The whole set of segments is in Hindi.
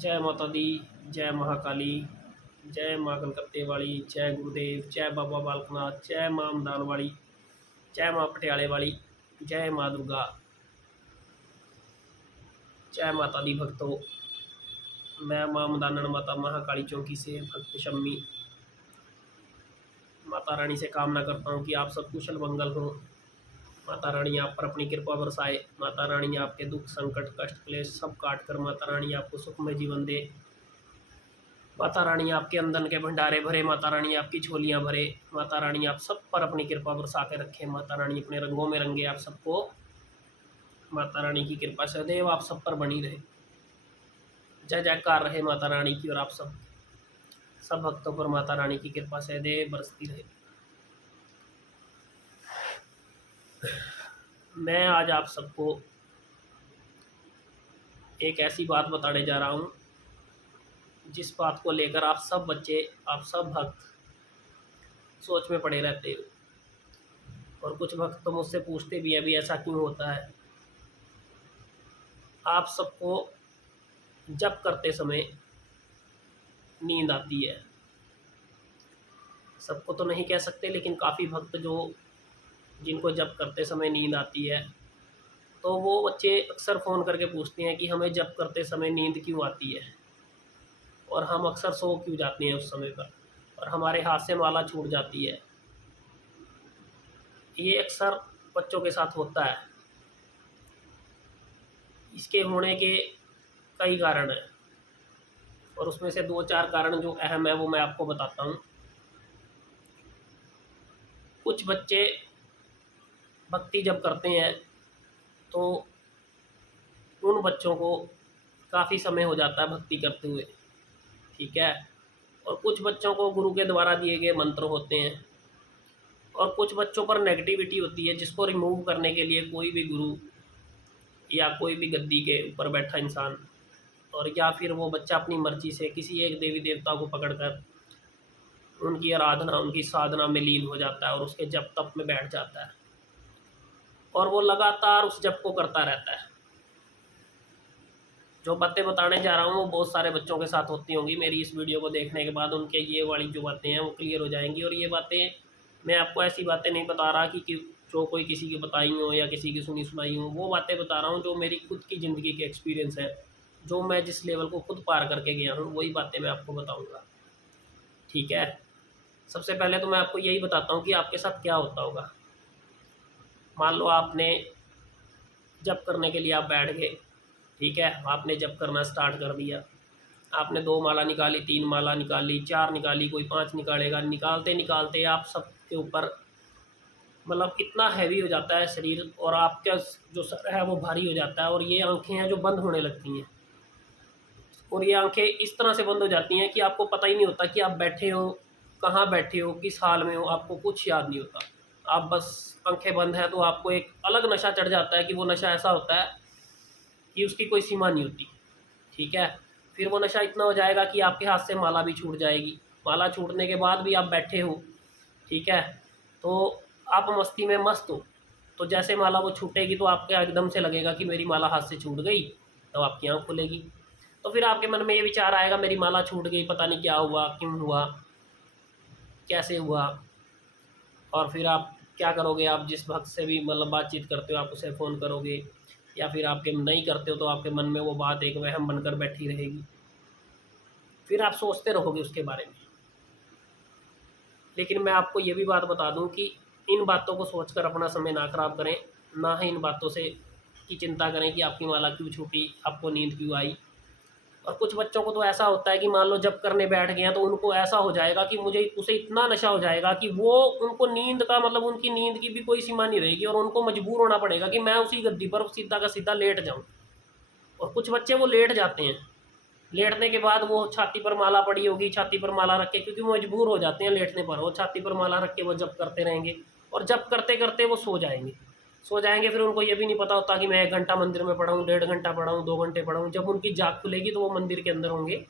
जय माता दी, जय महाकाली, जय माँ कलकत्ते वाली, जय गुरुदेव, जय बाबा बालकनाथ, जय माँ मदान वाली, जय माँ पटियाले वाली, जय माँ दुर्गा, जय माता दी भक्तों। मैं माँ मदानन माता महाकाली चौकी से भक्त शम्मी माता रानी से कामना करता हूँ कि आप सब कुशल मंगल हो। माता रानी आप पर अपनी कृपा बरसाए। माता रानी आपके दुख संकट कष्ट क्लेश सब काट कर माता रानी आपको सुखमय जीवन दे। माता रानी आपके अंदन के भंडारे भरे। माता रानी आपकी झोलियाँ भरे। माता रानी आप सब पर अपनी कृपा बरसा के रखे। माता रानी अपने रंगों में रंगे आप सबको। माता रानी की कृपा सदैव आप सब पर बनी रहे। जय जयकार रहे माता रानी की और आप सब भक्तों पर माता रानी की कृपा सदैव बरसती रहे। मैं आज आप सबको एक ऐसी बात बताने जा रहा हूँ जिस बात को लेकर आप सब बच्चे, आप सब भक्त सोच में पड़े रहते हो और कुछ भक्त तो मुझसे पूछते भी है भी ऐसा क्यों होता है। आप सबको जप करते समय नींद आती है। सबको तो नहीं कह सकते, लेकिन काफ़ी भक्त जिनको जप करते समय नींद आती है, तो वो बच्चे अक्सर फ़ोन करके पूछते हैं कि हमें जप करते समय नींद क्यों आती है और हम अक्सर सो क्यों जाते हैं उस समय पर और हमारे हाथ से माला छूट जाती है। ये अक्सर बच्चों के साथ होता है। इसके होने के कई कारण हैं और उसमें से 2-4 कारण जो अहम है वो मैं आपको बताता हूँ। कुछ बच्चे भक्ति जब करते हैं तो उन बच्चों को काफ़ी समय हो जाता है भक्ति करते हुए, ठीक है। और कुछ बच्चों को गुरु के द्वारा दिए गए मंत्र होते हैं और कुछ बच्चों पर नेगेटिविटी होती है जिसको रिमूव करने के लिए कोई भी गुरु या कोई भी गद्दी के ऊपर बैठा इंसान और या फिर वो बच्चा अपनी मर्जी से किसी एक देवी देवता को पकड़कर उनकी आराधना उनकी साधना में लीन हो जाता है और उसके जप तप में बैठ जाता है और वो लगातार उस जप को करता रहता है। जो बातें बताने जा रहा हूँ वो बहुत सारे बच्चों के साथ होती होंगी। मेरी इस वीडियो को देखने के बाद उनके ये वाली जो बातें हैं वो क्लियर हो जाएंगी। और ये बातें मैं आपको ऐसी बातें नहीं बता रहा कि जो कोई किसी की बताई हो या किसी की सुनी सुनाई हो। वो बातें बता रहा हूँ जो मेरी खुद की ज़िंदगी के एक्सपीरियंस है, जो मैं जिस लेवल को खुद पार करके गया हूँ वही बातें मैं आपको बताऊँगा, ठीक है। सबसे पहले तो मैं आपको यही बताता हूँ कि आपके साथ क्या होता होगा। मान लो आपने जप करने के लिए आप बैठ गए, ठीक है। आपने जप करना स्टार्ट कर दिया। आपने 2 माला निकाली, 3 माला निकाली, 4 निकाली, कोई 5 निकालेगा। निकालते निकालते आप सबके ऊपर मतलब इतना हैवी हो जाता है शरीर और आपका जो सर है वो भारी हो जाता है और ये आंखें हैं जो बंद होने लगती हैं। और ये आंखें इस तरह से बंद हो जाती हैं कि आपको पता ही नहीं होता कि आप बैठे हो, कहाँ बैठे हो, किस हाल में हो, आपको कुछ याद नहीं होता। आप बस आंखें बंद हैं तो आपको एक अलग नशा चढ़ जाता है कि वो नशा ऐसा होता है कि उसकी कोई सीमा नहीं होती, ठीक है। फिर वो नशा इतना हो जाएगा कि आपके हाथ से माला भी छूट जाएगी। माला छूटने के बाद भी आप बैठे हो, ठीक है, तो आप मस्ती में मस्त हो। तो जैसे माला वो छूटेगी तो आपके एकदम से लगेगा कि मेरी माला हाथ से छूट गई, तो आपकी आँख खुलेगी। तो फिर आपके मन में ये विचार आएगा मेरी माला छूट गई, पता नहीं क्या हुआ, क्यों हुआ, कैसे हुआ। और फिर आप क्या करोगे, आप जिस भक्त से भी मतलब बातचीत करते हो आप उसे फ़ोन करोगे या फिर आपके नहीं करते हो तो आपके मन में वो बात एक वहम बनकर बैठी रहेगी। फिर आप सोचते रहोगे उसके बारे में। लेकिन मैं आपको ये भी बात बता दूं कि इन बातों को सोचकर अपना समय ना खराब करें, ना ही इन बातों से की चिंता करें कि आपकी माला क्यों छूटी, आपको नींद क्यों आई। और कुछ बच्चों को तो ऐसा होता है कि मान लो जब करने बैठ गए हैं तो उनको ऐसा हो जाएगा कि मुझे उसे इतना नशा हो जाएगा कि वो उनको नींद का मतलब उनकी नींद की भी कोई सीमा नहीं रहेगी और उनको मजबूर होना पड़ेगा कि मैं उसी गद्दी पर सीधा का सीधा लेट जाऊँ। और कुछ बच्चे वो लेट जाते हैं। लेटने के बाद वो छाती पर माला पड़ी होगी, छाती पर माला रख के, क्योंकि वो मजबूर हो जाते हैं लेटने पर, वो छाती पर माला रख के वो जप करते रहेंगे और जप करते करते वो सो जाएंगे। फिर उनको ये भी नहीं पता होता कि मैं 1 घंटा मंदिर में पढ़ा हूँ, 1.5 घंटा पढ़ा हूँ, 2 घंटे पढ़ा हूँ। जब उनकी जाग खुलेगी तो वो मंदिर के अंदर होंगे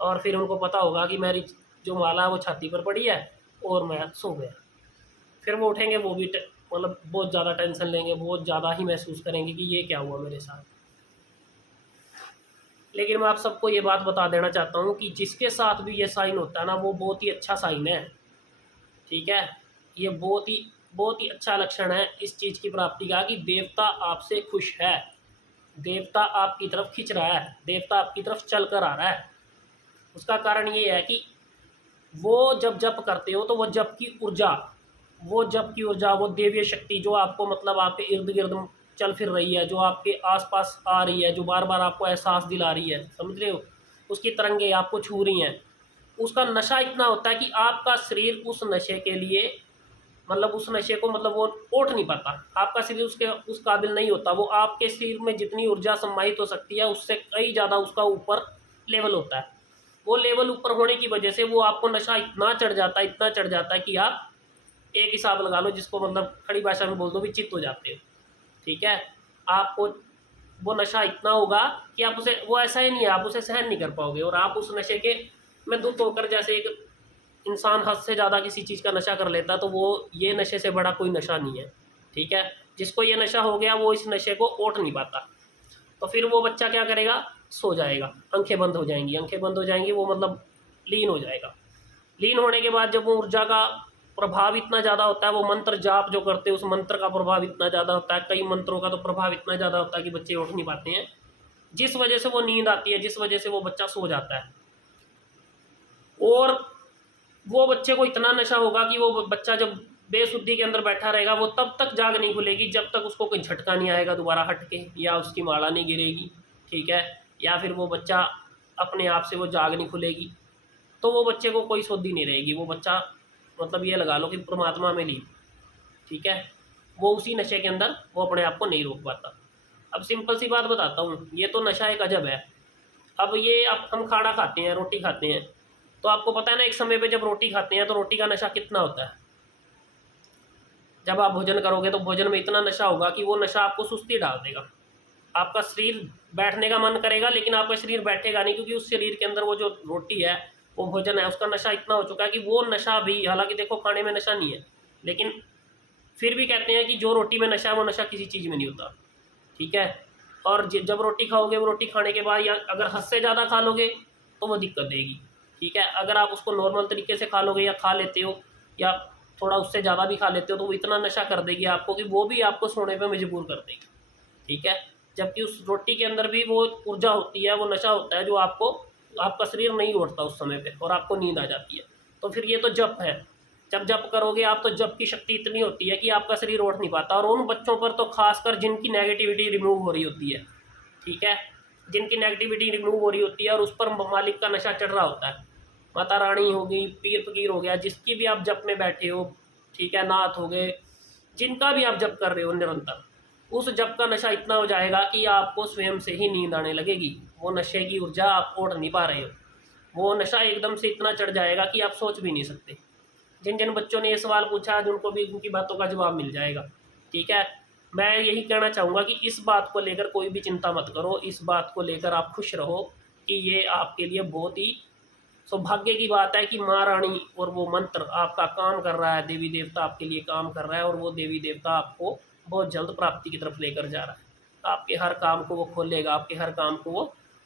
और फिर उनको पता होगा कि मेरी जो माला है वो छाती पर पड़ी है और मैं सो गया। फिर वो उठेंगे, वो भी मतलब बहुत ज़्यादा टेंशन लेंगे, बहुत ज़्यादा ही महसूस करेंगे कि ये क्या हुआ मेरे साथ। लेकिन मैं आप सबको ये बात बता देना चाहता हूँ कि जिसके साथ भी ये साइन होता है ना, वो बहुत ही अच्छा साइन है। ठीक है, ये बहुत ही अच्छा लक्षण है इस चीज़ की प्राप्ति का कि देवता आपसे खुश है, देवता आपकी तरफ खिंच रहा है, देवता आपकी तरफ चल कर आ रहा है। उसका कारण ये है कि वो जब जप करते हो तो वो जप की ऊर्जा, वो देवीय शक्ति जो आपको मतलब आपके इर्द गिर्द चल फिर रही है, जो आपके आसपास आ रही है, जो बार बार आपको एहसास दिला रही है, समझ रहे हो, उसकी तरंगे आपको छू रही हैं, उसका नशा इतना होता है कि आपका शरीर उस नशे के लिए मतलब उस नशे को मतलब वो ओढ़ नहीं पाता, आपका शरीर उसके उस काबिल नहीं होता। वो आपके शरीर में जितनी ऊर्जा सम्माहित हो सकती है उससे कई ज़्यादा उसका ऊपर लेवल होता है। वो लेवल ऊपर होने की वजह से वो आपको नशा इतना चढ़ जाता है, इतना चढ़ जाता है कि आप एक हिसाब लगा लो, जिसको मतलब खड़ी भाषा में बोल दो भी, चित्त हो जाते हो। ठीक है, आपको वो नशा इतना होगा कि आप उसे, वो ऐसा ही नहीं है, आप उसे सहन नहीं कर पाओगे और आप उस नशे के में धुत होकर, जैसे एक इंसान हद से ज़्यादा किसी चीज़ का नशा कर लेता तो वो ये नशे से बड़ा कोई नशा नहीं है। ठीक है, जिसको ये नशा हो गया वो इस नशे को ओट नहीं पाता, तो फिर वो बच्चा क्या करेगा, सो जाएगा, आंखें बंद हो जाएंगी, आंखें बंद हो जाएंगी, वो मतलब लीन हो जाएगा। लीन होने के बाद जब वो ऊर्जा का प्रभाव इतना ज़्यादा होता है, वो मंत्र जाप जो करते हैं उस मंत्र का प्रभाव इतना ज़्यादा होता है, कई मंत्रों का तो प्रभाव इतना ज़्यादा होता है कि बच्चे उठ नहीं पाते हैं, जिस वजह से वो नींद आती है, जिस वजह से वो बच्चा सो जाता है। और वो बच्चे को इतना नशा होगा कि वो बच्चा जब बेसुद्धि के अंदर बैठा रहेगा वो तब तक जाग नहीं खुलेगी जब तक उसको कोई झटका नहीं आएगा दोबारा हट के, या उसकी माला नहीं गिरेगी। ठीक है, या फिर वो बच्चा अपने आप से वो जाग नहीं खुलेगी, तो वो बच्चे को कोई सुद्धि नहीं रहेगी, वो बच्चा मतलब ये लगा लो कि परमात्मा में लीन। ठीक है, वो उसी नशे के अंदर वो अपने आप को नहीं रोक पाता। अब सिंपल सी बात बताता हूँ, ये तो नशा एक अजब है। अब ये अब हम खाना खाते हैं, रोटी खाते हैं, तो आपको पता है ना, एक समय पे जब रोटी खाते हैं तो रोटी का नशा कितना होता है। जब आप भोजन करोगे तो भोजन में इतना नशा होगा कि वो नशा आपको सुस्ती डाल देगा, आपका शरीर बैठने का मन करेगा लेकिन आपका शरीर बैठेगा नहीं, क्योंकि उस शरीर के अंदर वो जो रोटी है, वो भोजन है, उसका नशा इतना हो चुका है कि वो नशा भी, हालांकि देखो खाने में नशा नहीं है, लेकिन फिर भी कहते हैं कि जो रोटी में नशा है वो नशा किसी चीज़ में नहीं होता। ठीक है, और जब रोटी खाओगे, वो रोटी खाने के बाद या अगर हद से ज़्यादा खा लोगे तो वो दिक्कत देगी। ठीक है, अगर आप उसको नॉर्मल तरीके से खा लोगे या खा लेते हो या थोड़ा उससे ज़्यादा भी खा लेते हो तो वो इतना नशा कर देगी आपको कि वो भी आपको सोने पे मजबूर कर देगी। ठीक है, जबकि उस रोटी के अंदर भी वो ऊर्जा होती है, वो नशा होता है जो आपको, आपका शरीर नहीं उठता उस समय पे और आपको नींद आ जाती है। तो फिर ये तो जप है, जब जप करोगे आप तो जप की शक्ति इतनी होती है कि आपका शरीर उठ नहीं पाता, और उन बच्चों पर तो खासकर जिनकी नेगेटिविटी रिमूव हो रही होती है। ठीक है, जिनकी नेगेटिविटी रिमूव हो रही होती है और उस पर मालिक का नशा चढ़ रहा होता है, माता रानी हो गई, पीर फकीर हो गया, जिसकी भी आप जप में बैठे हो, ठीक है, नाथ हो गए, जिनका भी आप जप कर रहे हो निरंतर, उस जप का नशा इतना हो जाएगा कि आपको स्वयं से ही नींद आने लगेगी, वो नशे की ऊर्जा आप ओढ़ नहीं पा रहे हो, वो नशा एकदम से इतना चढ़ जाएगा कि आप सोच भी नहीं सकते। जिन जिन बच्चों ने ये सवाल पूछा आज उनको भी उनकी बातों का जवाब मिल जाएगा। ठीक है, मैं यही कहना चाहूँगा कि इस बात को लेकर कोई भी चिंता मत करो, इस बात को लेकर आप खुश रहो कि ये आपके लिए बहुत ही सौभाग्य की बात है कि माँ रानी और वो मंत्र आपका काम कर रहा है, देवी देवता आपके लिए काम कर रहा है, और वो देवी देवता आपको बहुत जल्द प्राप्ति की तरफ लेकर जा रहा है। आपके हर काम को वो खोलेगा, आपके हर काम को वो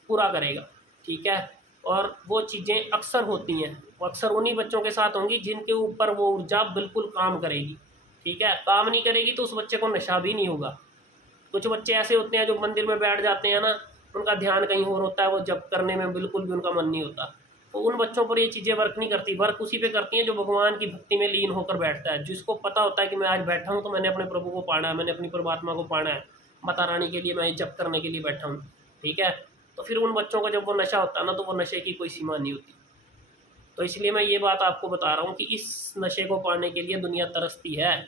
पूरा करेगा। ठीक है, और वो चीज़ें अक्सर होती हैं, वो अक्सर उन्हीं बच्चों के साथ होंगी जिनके ऊपर वो ऊर्जा बिल्कुल काम करेगी। ठीक है, काम नहीं करेगी तो उस बच्चे को नशा भी नहीं होगा। कुछ बच्चे ऐसे होते हैं जो मंदिर में बैठ जाते हैं ना, उनका ध्यान कहीं और होता है, वो जप करने में बिल्कुल भी उनका मन नहीं होता, तो उन बच्चों पर ये चीज़ें वर्क नहीं करती। वर्क उसी पे करती हैं जो भगवान की भक्ति में लीन होकर बैठता है, जिसको पता होता है कि मैं आज बैठा हूँ तो मैंने अपने प्रभु को पाना है, मैंने अपनी परमात्मा को पाना है, माता रानी के लिए मैं जप करने के लिए बैठा हूँ। ठीक है, तो फिर उन बच्चों को जब वो नशा होता है ना, तो वो नशे की कोई सीमा नहीं होती। तो इसलिए मैं ये बात आपको बता रहा हूँ कि इस नशे को पाने के लिए दुनिया तरसती है,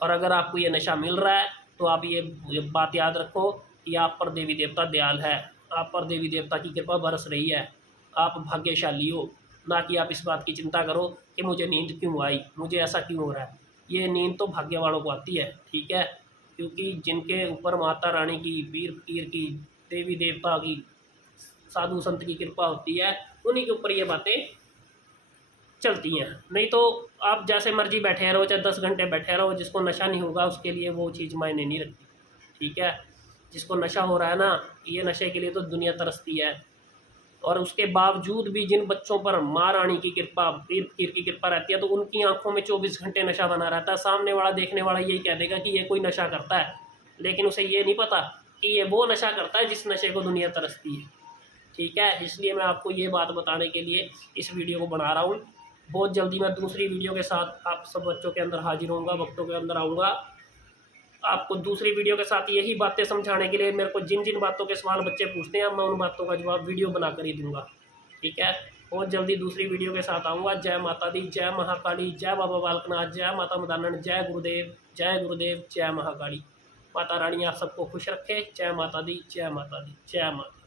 और अगर आपको ये नशा मिल रहा है तो आप ये बात याद रखो कि आप पर देवी देवता दयाल है, आप पर देवी देवता की कृपा बरस रही है, आप भाग्यशाली हो। ना कि आप इस बात की चिंता करो कि मुझे नींद क्यों आई, मुझे ऐसा क्यों हो रहा है। ये नींद तो भाग्य वालों को आती है। ठीक है, क्योंकि जिनके ऊपर माता रानी की, पीर फकीर की, देवी देवता की, साधु संत की कृपा होती है, उन्हीं के ऊपर ये बातें चलती हैं। नहीं तो आप जैसे मर्जी बैठे रहो, चाहे 10 घंटे बैठे रहो, जिसको नशा नहीं होगा उसके लिए वो चीज़ मायने नहीं रखती। ठीक है, जिसको नशा हो रहा है ना, ये नशे के लिए तो दुनिया तरसती है। और उसके बावजूद भी जिन बच्चों पर माँ रानी की कृपा, पीर फकीर की कृपा रहती है, तो उनकी आंखों में 24 घंटे नशा बना रहता है। सामने वाला, देखने वाला यही कह देगा कि ये कोई नशा करता है, लेकिन उसे ये नहीं पता कि ये वो नशा करता है जिस नशे को दुनिया तरसती है। ठीक है, इसलिए मैं आपको ये बात बताने के लिए इस वीडियो को बना रहा हूँ। बहुत जल्दी मैं दूसरी वीडियो के साथ आप सब बच्चों के अंदर हाजिर होऊंगा, वक्तों के अंदर आऊँगा। आपको दूसरी वीडियो के साथ यही बातें समझाने के लिए, मेरे को जिन जिन बातों के सवाल बच्चे पूछते हैं, मैं उन बातों का जवाब वीडियो बनाकर ही दूंगा। ठीक है, बहुत जल्दी दूसरी वीडियो के साथ आऊँगा। जय माता दी, जय महाकाली, जय बाबा बालकनाथ, जय माता मदानंद, जय गुरुदेव, जय गुरुदेव, जय महाकाली। माता रानी आप सबको खुश रखे। जय माता दी, जय माता दी, जय माता।